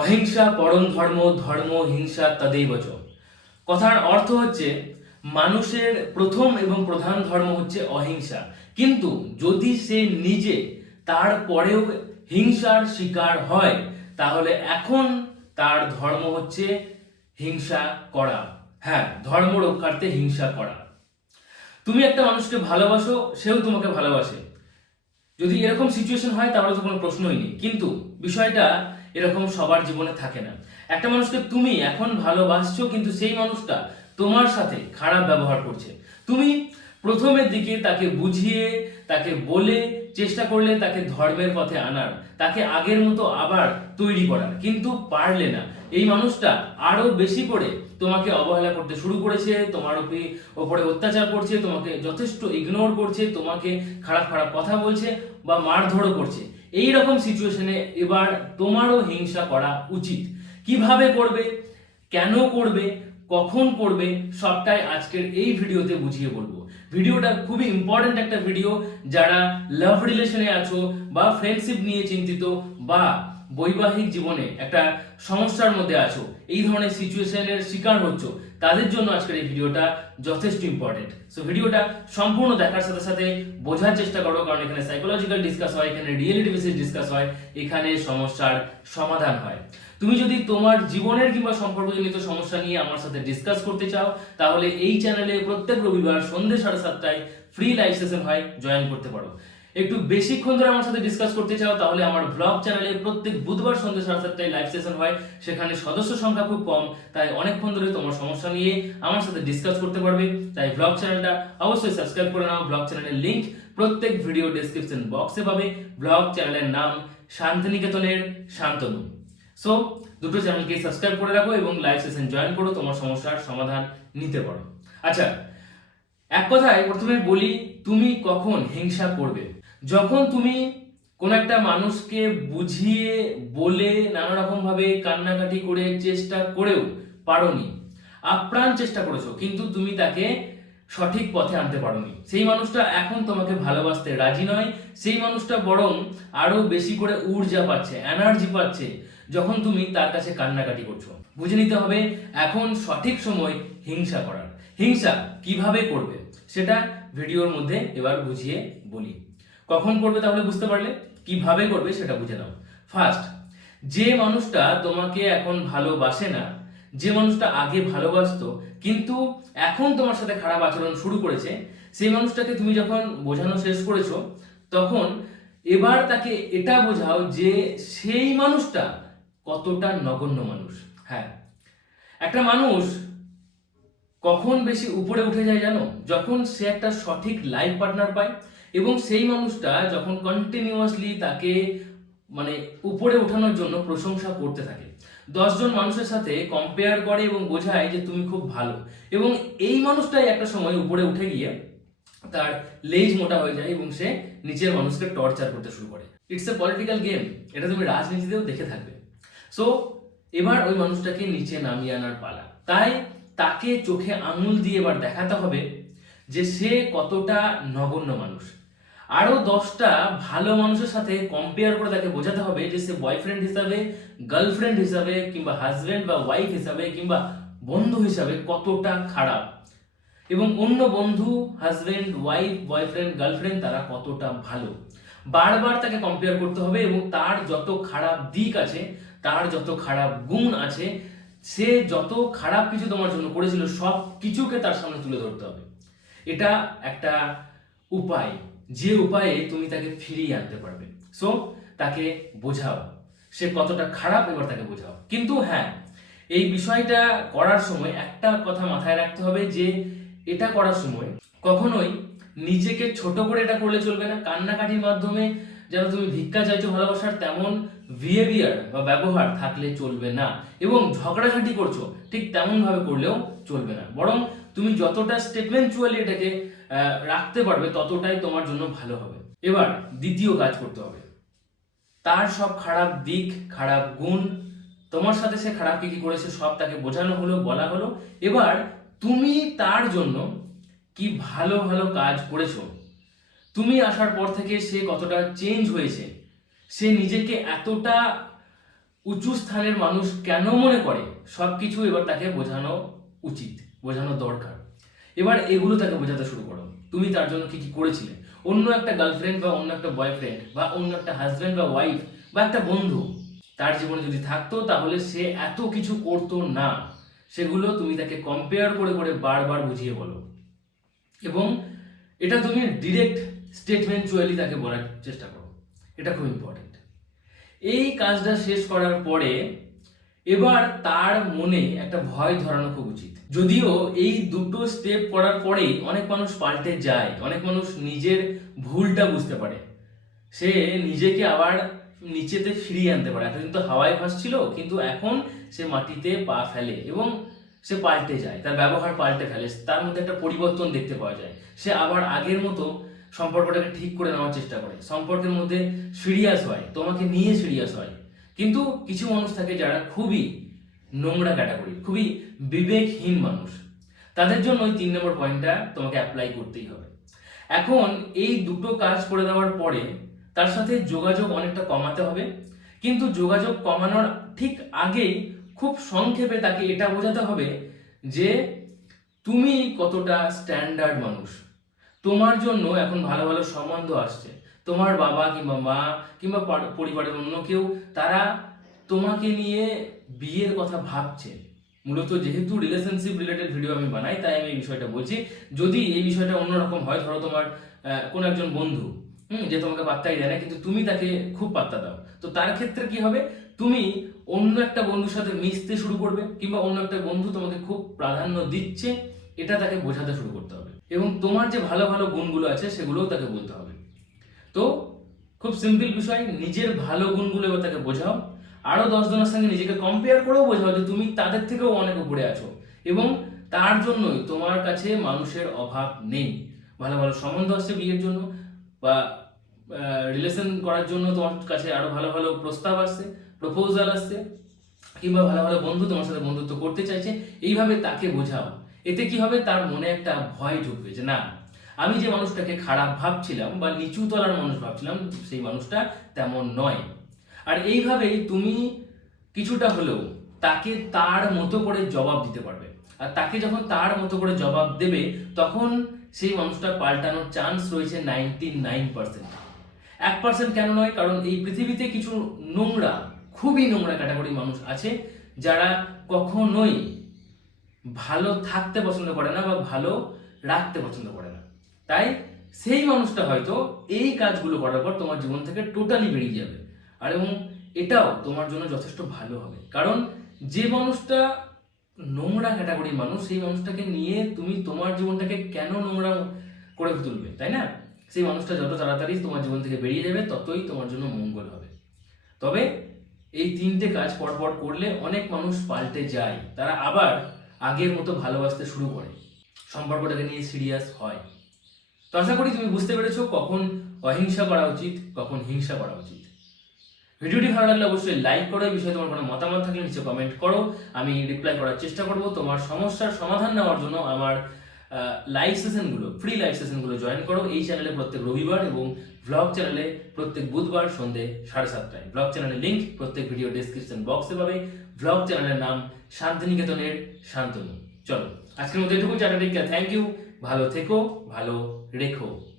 অহিংসা পরম ধর্ম ধর্ম হিংসা তদেব চ। কথার অর্থ হচ্ছে, মানুষের প্রথম এবং প্রধান ধর্ম হচ্ছে অহিংসা। কিন্তু যদি সে নিজে তারপরেও হিংসার শিকার হয়, তাহলে এখন তার ধর্ম হচ্ছে হিংসা করা। হ্যাঁ ধর্ম রক্ষার্থে হিংসা করা। তুমি একটা মানুষকে ভালোবাসো, সেও তোমাকে ভালোবাসে। যদি এরকম সিচুয়েশন হয়, তাহলে তো কোনো প্রশ্নই নেই। কিন্তু বিষয়টা এরকম সবার জীবনে থাকে না। একটা মানুষকে তুমি এখন ভালোবাসছো কিন্তু সেই মানুষটা তোমার সাথে খারাপ ব্যবহার করছে। তুমি প্রথমের দিকে তাকে বুঝিয়ে, তাকে বলে চেষ্টা করলে তাকে ধর্মের পথে আনার, তাকে আগের মতো আবার তৈরি করার। কিন্তু পারলে না। এই মানুষটা আরও বেশি করে তোমাকে অবহেলা করতে শুরু করেছে, তোমার ওপরে অত্যাচার করছে, তোমাকে যথেষ্ট ইগনোর করছে, তোমাকে খারাপ খারাপ কথা বলছে বা মারধরও করছে। এই রকম সিচুয়েশনে এবার তোমারও হিংসা করা উচিত। কীভাবে করবে? কেন করবে? কখন করবে? সবটাই আজকের এই ভিডিওতে বুঝিয়ে বলব। ভিডিওটা খুবই ইম্পর্টেন্ট একটা ভিডিও যারা লাভ রিলেশনে আছো বা ফ্রেন্ডশিপ নিয়ে চিন্তিত বা বৈবাহিক জীবনে একটা সমস্যার মধ্যে আছো, এই ধরনের সিচুয়েশনের শিকার হচ্ছ, তাদের জন্য আজকের এই ভিডিওটা যথেষ্ট ইম্পর্টেন্ট সো ভিডিওটা সম্পূর্ণ দেখার সাথে সাথে বোঝার চেষ্টা করো, কারণ এখানে সাইকোলজিক্যাল ডিসকাস হয়, এখানে রিয়েলিটি বেসিস ডিসকাস হয়, এখানে সমস্যার সমাধান হয়। তুমি যদি তোমার জীবনের কিংবা সম্পর্কজনিত সমস্যা নিয়ে আমার সাথে ডিসকাস করতে চাও, তাহলে এই চ্যানেলে প্রত্যেক রবিবার সন্ধ্যে সাড়ে সাতটায় ফ্রি লাইভ সেশন হয় জয়েন করতে পারো। একটু বেশিক্ষণ ধরে আমার সাথে ডিসকাস করতে চাও, তাহলে আমার ব্লগ চ্যানেলে প্রত্যেক বুধবার সন্ধ্যে সাড়ে সাতটায় লাইভ সেশন হয়। সেখানে সদস্য সংখ্যা খুব কম, তাই অনেকক্ষণ ধরে তোমার সমস্যা নিয়ে আমার সাথে ডিসকাস করতে পারবে। তাই ব্লগ চ্যানেলটা অবশ্যই সাবস্ক্রাইব করে নাও। ব্লগ চ্যানেলের লিংক প্রত্যেক ভিডিও ডেসক্রিপশন বক্সে পাবে। ব্লগ চ্যানেলের নাম শান্তিনিকেতনের শান্তনু। সো দুটো চ্যানেলকে সাবস্ক্রাইব করে রাখো এবং লাইভ সেশন জয়েন করো, তোমার সমস্যার সমাধান নিতে পারো। আচ্ছা এক কথায় প্রথমে বলি, তুমি কখন হিংসা করবে? যখন তুমি কোন একটা মানুষকে বুঝিয়ে, বলে নানা রকম ভাবে কান্নাকাটি করে চেষ্টা করেও পারোনি, আপ্রাণ চেষ্টা করেছ, কিন্তু তুমি তাকে সঠিক পথে আনতে পারোনি। সেই মানুষটা এখন তোমাকে ভালোবাসতে রাজি নয়, সেই মানুষটা বরং আরও বেশি করে ঊর্জা পাচ্ছে এনার্জি পাচ্ছে যখন তুমি তার কাছে কান্নাকাটি করছ। বুঝে নিতে হবে, এখন সঠিক সময় হিংসা করার। হিংসা কীভাবে করবে, সেটা ভিডিওর মধ্যে এবার বুঝিয়ে বলি। কখন করবে তাহলে বুঝতে পারলে? কীভাবে করবে সেটা বুঝে নাও। ফার্স্ট যে মানুষটা তোমাকে এখন ভালোবাসে না, যে মানুষটা আগে ভালোবাসতো, কিন্তু এখন তোমার সাথে খারাপ আচরণ শুরু করেছে, সেই মানুষটাকে তুমি যখন বোঝানো শেষ করেছ, তখন এবার তাকে এটা বোঝাও যে সেই মানুষটা কতটা নগণ্য মানুষ। হ্যাঁ একটা মানুষ কখন বেশি উপরে উঠে যায় জানো? যখন সে একটা সঠিক লাইফ পার্টনার পায় এবং সেই মানুষটা যখন কন্টিনিউয়াসলি তাকে মানে উপরে ওঠানোর জন্য প্রশংসা করতে থাকে। দশজন মানুষের সাথে কম্পেয়ার করে এবং বোঝায় যে তুমি খুব ভালো। এবং এই মানুষটাই একটা সময় উপরে উঠে গিয়ে তার লেজ মোটা হয়ে যায় এবং সে নিচের মানুষকে টর্চার করতে শুরু করে। ইটস এ পলিটিক্যাল গেম এটা তুমি রাজনীতিতেও দেখে থাকবে। সো এবার ওই মানুষটাকে নিচে নামিয়ে আনার পালা। তাই তাকে চোখে আঙুল দিয়ে এবার দেখাতে হবে যে সে কতটা নগণ্য মানুষ। আরও দশটা ভালো মানুষের সাথে কম্পেয়ার করে তাকে বোঝাতে হবে যে সে বয়ফ্রেন্ড হিসাবে গার্লফ্রেন্ড হিসাবে, কিংবা হাজব্যান্ড বা ওয়াইফ হিসাবে, কিংবা বন্ধু হিসাবে কতটা খারাপ। এবং অন্য বন্ধু হাজব্যান্ড ওয়াইফ বয়ফ্রেন্ড গার্লফ্রেন্ড তারা কতটা ভালো। বারবার তাকে কম্পেয়ার করতে হবে এবং তার যত খারাপ দিক আছে, তার যত খারাপ গুণ আছে, সে যত খারাপ কিছু তোমার জন্য করেছিল সব কিছুকে তার সামনে তুলে ধরতে হবে। এটা একটা উপায়। যে উপায়ে তুমি তাকে ফিরিয়ে আনতে পারবে। সো তাকে বোঝাও। সে কতটা খারাপ, এবার তাকে বোঝাও। কিন্তু হ্যাঁ এই বিষয়টা করার সময় একটা কথা মাথায় রাখতে হবে যে, এটা করার সময় কখনোই নিজেকে ছোট করে এটা করলে চলবে না। কান্নাকাটির মাধ্যমে যেন তুমি ভিক্ষা চাইছো ভালোবাসার, তেমন বিহেভিয়ার বা ব্যবহার থাকলে চলবে না। এবং ঝগড়াঝাটি করছ, ঠিক তেমন ভাবে করলেও চলবে না। বরং তুমি যতটা স্টেটমেন্টুয়ালি এটাকে রাখতে পারবে ততটাই তোমার জন্য ভালো হবে। এবার দ্বিতীয় কাজ করতে হবে। তার সব খারাপ দিক, খারাপ গুণ, তোমার সাথে সে খারাপ কি কি করেছে সব তাকে বোঝানো হলো, বলা হলো। এবার তুমি তার জন্য কি ভালো ভালো কাজ করেছ, তুমি আসার পর থেকে সে কতটা চেঞ্জ হয়েছে, সে নিজেকে এতটা উঁচু স্থানের মানুষ কেন মনে করে সব কিছু এবার তাকে বোঝানো উচিত, বোঝানো দরকার। এবার এগুলো তাকে বোঝাতে শুরু করো। তুমি তার জন্য কি কি করেছিলে? অন্য একটা গার্লফ্রেন্ড বা অন্য একটা বয়ফ্রেন্ড বা অন্য একটা হাজব্যান্ড বা ওয়াইফ বা একটা বন্ধু তার জীবনে যদি থাকতো, তাহলে সে এত কিছু করতো না। সেগুলো তুমি তাকে কম্পেয়ার করে করে বারবার বুঝিয়ে বলো। এবং এটা তুমি ডিরেক্ট স্টেটমেন্টুয়ালি তাকে বলার চেষ্টা করো। এটা খুব ইম্পর্টেন্ট এই কাজটা শেষ করার পরে এবার তার মনে একটা ভয় ধরানো খুব উচিত। যদিও এই দুটো স্টেপ করার পরেই অনেক মানুষ পাল্টে যায়, অনেক মানুষ নিজের ভুলটা বুঝতে পারে। সে নিজেকে আবার নিচেতে ফিরিয়ে আনতে পারে। এতদিন তো হাওয়ায় ভাসছিল, কিন্তু এখন সে মাটিতে পা ফেলে এবং সে পাল্টে যায়, তার ব্যবহার পাল্টে ফেলে, তার মধ্যে একটা পরিবর্তন দেখতে পাওয়া যায়। সে আবার আগের মতো সম্পর্কটাকে ঠিক করে নেওয়ার চেষ্টা করে। সম্পর্কের মধ্যে সিরিয়াস হয়, তোমাকে নিয়ে সিরিয়াস হয়। কিন্তু কিছু মানুষ থাকে যারা খুবই নোংরা ক্যাটাগরি খুবই বিবেকহীন মানুষ। তাদের জন্য ওই তিন নম্বর পয়েন্টটা তোমাকে অ্যাপ্লাই করতেই হবে। এখন এই দুটো কাজ করে দেওয়ার পরে তার সাথে যোগাযোগ অনেকটা কমাতে হবে। কিন্তু যোগাযোগ কমানোর ঠিক আগেই খুব সংক্ষেপে তাকে এটা বোঝাতে হবে যে তুমি কতটা স্ট্যান্ডার্ড মানুষ। তোমার জন্য এখন ভালো ভালো সম্বন্ধ আসছে। তোমার বাবা কিংবা মা কিংবা পরিবারের অন্য কেউ, তারা তোমাকে নিয়ে বিয়ের কথা ভাবছে। মূলত যেহেতু রিলেশনশিপ রিলেটেড ভিডিও আমি বানাই, তাই আমি এই বিষয়টা বলছি। যদি এই বিষয়টা অন্যরকম হয়, ধরো তোমার কোনো একজন বন্ধু, হুম, যে তোমাকে পাত্তাই দেয় না, কিন্তু তুমি তাকে খুব পাত্তা দাও, তো তার ক্ষেত্রে কি হবে? তুমি অন্য একটা বন্ধুর সাথে মিশতে শুরু করবে, কিংবা অন্য একটা বন্ধু তোমাকে খুব প্রাধান্য দিচ্ছে, এটা তাকে বোঝাতে শুরু করতে হবে। এবং তোমার যে ভালো ভালো গুণগুলো আছে, সেগুলোও তাকে বলতে হবে। তো খুব সিম্পল বিষয়, নিজের ভালো গুণগুলো এবার তাকে বোঝাও। আরও দশ জনের সঙ্গে নিজেকে কম্পেয়ার করেও বোঝাও যে তুমি তাদের থেকেও অনেক উপরে আছো। এবং তার জন্যই তোমার কাছে মানুষের অভাব নেই। ভালো ভালো সম্বন্ধ আসছে বিয়ের জন্য বা রিলেশন করার জন্য তোমার কাছে আরও ভালো ভালো প্রস্তাব আসছে প্রপোজাল আসছে, কিংবা ভালো ভালো বন্ধু তোমার সাথে বন্ধুত্ব করতে চাইছে, এইভাবে তাকে বোঝাও। এতে কি হবে? তার মনে একটা ভয় ঢুকবে যে না আমি যে মানুষটাকে খারাপ ভাবছিলাম বা নিচু তলার মানুষ ভাবছিলাম, সেই মানুষটা তেমন নয়। আর এইভাবেই তুমি কিছুটা হলেও তাকে তার মতো করে জবাব দিতে পারবে। আর তাকে যখন তার মতো করে জবাব দেবে, তখন সেই মানুষটা পাল্টানোর চান্স রয়েছে নাইনটি নাইন পার্সেন্ট এক পার্সেন্ট কেন নয়? কারণ এই পৃথিবীতে কিছু নোংরা, খুবই নোংরা ক্যাটাগরি মানুষ আছে, যারা কখনোই ভালো থাকতে পছন্দ করে না বা ভালো রাখতে পছন্দ করে তাই সেই মানুষটা হয়তো এই কাজগুলো করার পর তোমার জীবন থেকে টোটালি বেরিয়ে যাবে। আর এবং এটাও তোমার জন্য যথেষ্ট ভালো হবে। কারণ যে মানুষটা নোংরা ক্যাটাগরির মানুষ, সেই মানুষটাকে নিয়ে তুমি তোমার জীবনটাকে কেন নোংরা করে তুলবে, তাই না? সেই মানুষটা যত তাড়াতাড়ি তোমার জীবন থেকে বেরিয়ে যাবে, ততই তোমার জন্য মঙ্গল হবে। তবে এই তিনটে কাজ পরপর করলে অনেক মানুষ পাল্টে যায়। তারা আবার আগের মতো ভালোবাসতে শুরু করে। সম্পর্কটাকে নিয়ে সিরিয়াস হয়। তো আশা করি তুমি বুঝতে পেরেছ কখন অহিংসা করা উচিত, কখন হিংসা করা উচিত। ভিডিওটি ভালো লাগলে অবশ্যই লাইক করো, এই বিষয়ে তোমার কোনো মতামত থাকলে নিচে কমেন্ট করো। আমি রিপ্লাই করার চেষ্টা করব। তোমার সমস্যার সমাধান নেওয়ার জন্য আমার লাইভ সেশনগুলো ফ্রি লাইভ সেশনগুলো জয়েন করো। এই চ্যানেলে প্রত্যেক রবিবার এবং ব্লগ চ্যানেলে প্রত্যেক বুধবার সন্ধে সাড়ে সাতটায়। ব্লগ চ্যানেলের লিঙ্ক প্রত্যেক ভিডিও ডেসক্রিপশন বক্সে পাবে। ব্লগ চ্যানেলের নাম শান্তিনিকেতনের শান্তনু। চলো, আজকের মধ্যে এটুকু চাটা টিকা থ্যাংক ইউ ভালো থেকো ভালো রেখো।